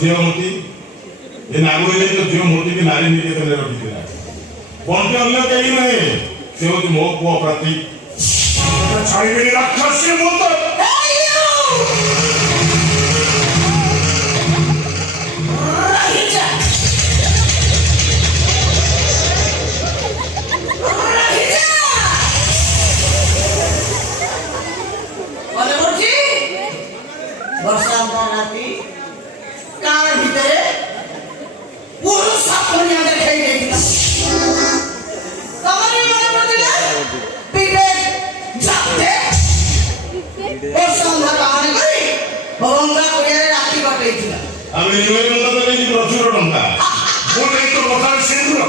ଝିଅ ମୂର୍ତ୍ତି ଏ ନାଗୁରେ ତ ଝିଅ ମୂର୍ତ୍ତି କି ନାରୀ ନିର୍ଯାତନରେ ରଖିଥିଲା। ବଣ୍ଟି ଅନ୍ୟ କେହି ନୁହେଁ, ସେ ହଉଛି ମୋ ପୁଅ ପ୍ରତୀକ। ଛାଡ଼ିବେନି ରାକ୍ଷସ ମୁଁ ତ আমি নিবেদন করেছি প্রচুর টঙ্কা বলে তো কথা সিন্দুর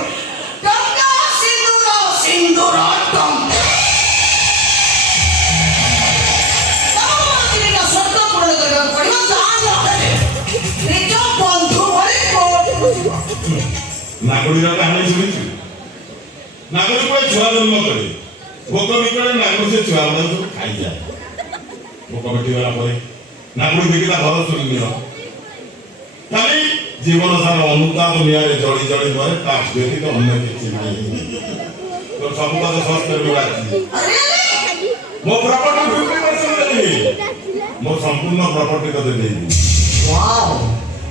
টঙ্কা সিন্দুর সিন্দুর টঙ্কা তাহলে সত্য পড়ে গেল পড়িব দান হবে নিজ বন্ধু বলে নাগরিক কাহিনী শুনিছি। নাগরিক কই ছুয়া জন্ম করে ভোক বিকলে নাগরিক সে ছুয়া বড় সব খাই যায়। ভোক বিকলা পরে নাগরিক বিকলা ঘর শুনি নিও খালি জীবন সারা অনুতাপ নিয়ারে জড়ি জড়ি মরে তা ব্যতীত অন্য কিছু নাই। তো ସବୁ କଥା ସର୍ଚ୍ଚ କରିବାଛି ମୋ ପ୍ରପର୍ଟି 50% ଦେବି, ମୋ ସମ୍ପୂର୍ଣ୍ଣ ପ୍ରପର୍ଟି ତତେ ଦେଇଦେବି। ୱାଓ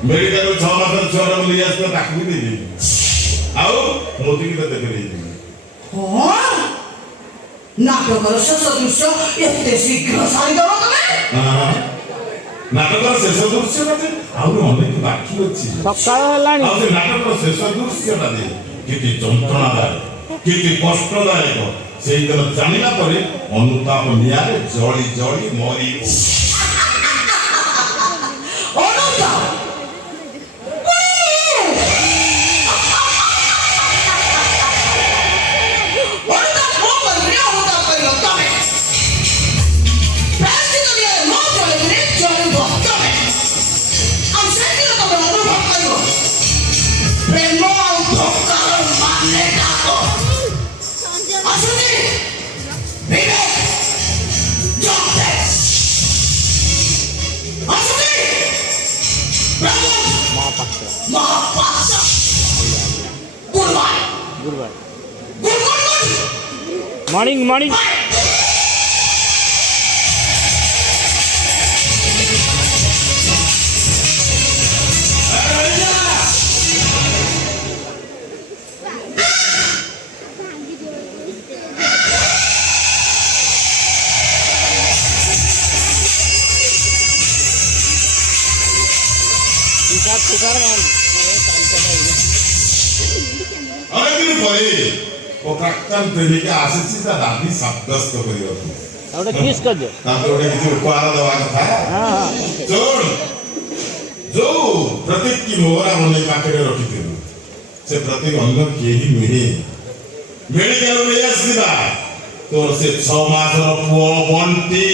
ମେଡିକାଲ 6 ମାସର ଛୁଆର ନେଇ ଆସିବ ତାକୁ ବି ଦେଇଦେବି, ଆଉ ମୋଦିକି ତତେ ଦେଇଦେବି। ହଁ ନାଟକର ଶେଷ ଦୃଶ୍ୟ ଏତେ ଶୀଘ୍ର ସାରିଦେବ ତମେ? ନାଟକର ଶେଷ ଦୃଶ୍ୟଟା ଆହୁରି ଅନେକ ବାକି ଅଛି। ସକାଳ ହେଲାଣି ଆଉ ସେ ନାଟକର ଶେଷ ଦୃଶ୍ୟଟା ଯେ କେତେ ଯନ୍ତ୍ରଣାଦାୟକ କେତେ କଷ୍ଟଦାୟକ ସେଇଦିନ ଜାଣିଲା ପରେ ଅନୁତାପ ନିଆରେ ଜଳି ଜଳି ମରିବ। मॉर्निंग मॉर्निंग ପ୍ରାକ୍ତନ ପ୍ରେମିକା ଆସିଛି ତା ଦାବି ସାବ୍ୟସ୍ତ କରିବାକୁ। ତାପରେ କିଛି ଉପହାର ଦେବା କଥା। ଯୋଉ ପ୍ରତୀକ କି ମୋହରା ବନେଇ ପାଖରେ ରଖିଥିଲୁ ସେ ପ୍ରତୀକ ଅନ୍ୟ କେହି ନୁହେଁ। ମେଡିକାଲ ନେଇ ଆସିବା ତୋର ସେ 6 ମାସର ପୁଅ ବଣ୍ଟି।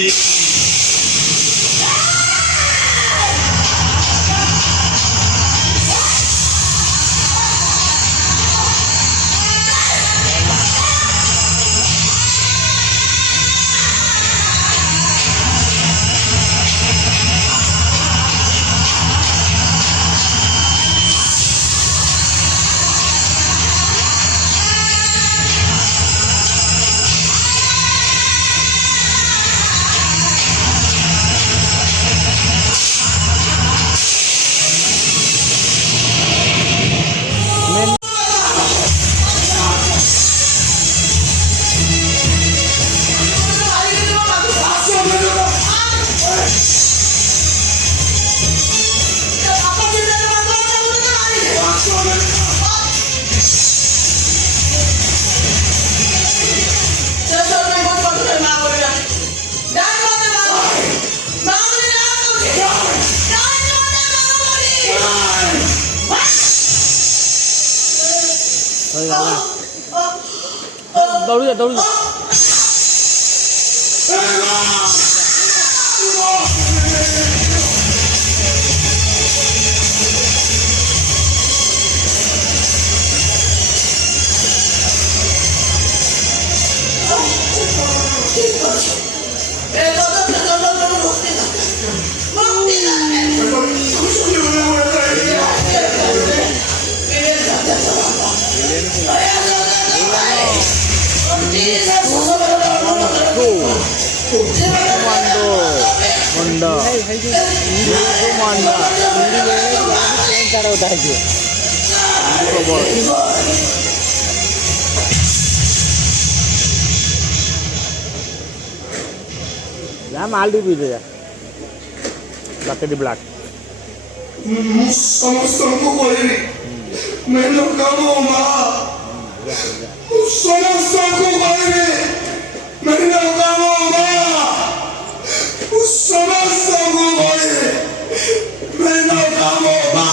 दौड़ जा दौड़ जा Manda. Itu manda. Ya mal di video ya. Black di black. ସମସ୍ତଙ୍କୁ କହିବି ମେନ କାମ ମା ସମସ୍ତଙ୍କୁ କହିବି ମେନ କାମ ମା ସମସ୍ତଙ୍କୁ କହିବି ମେନ କାମ ମା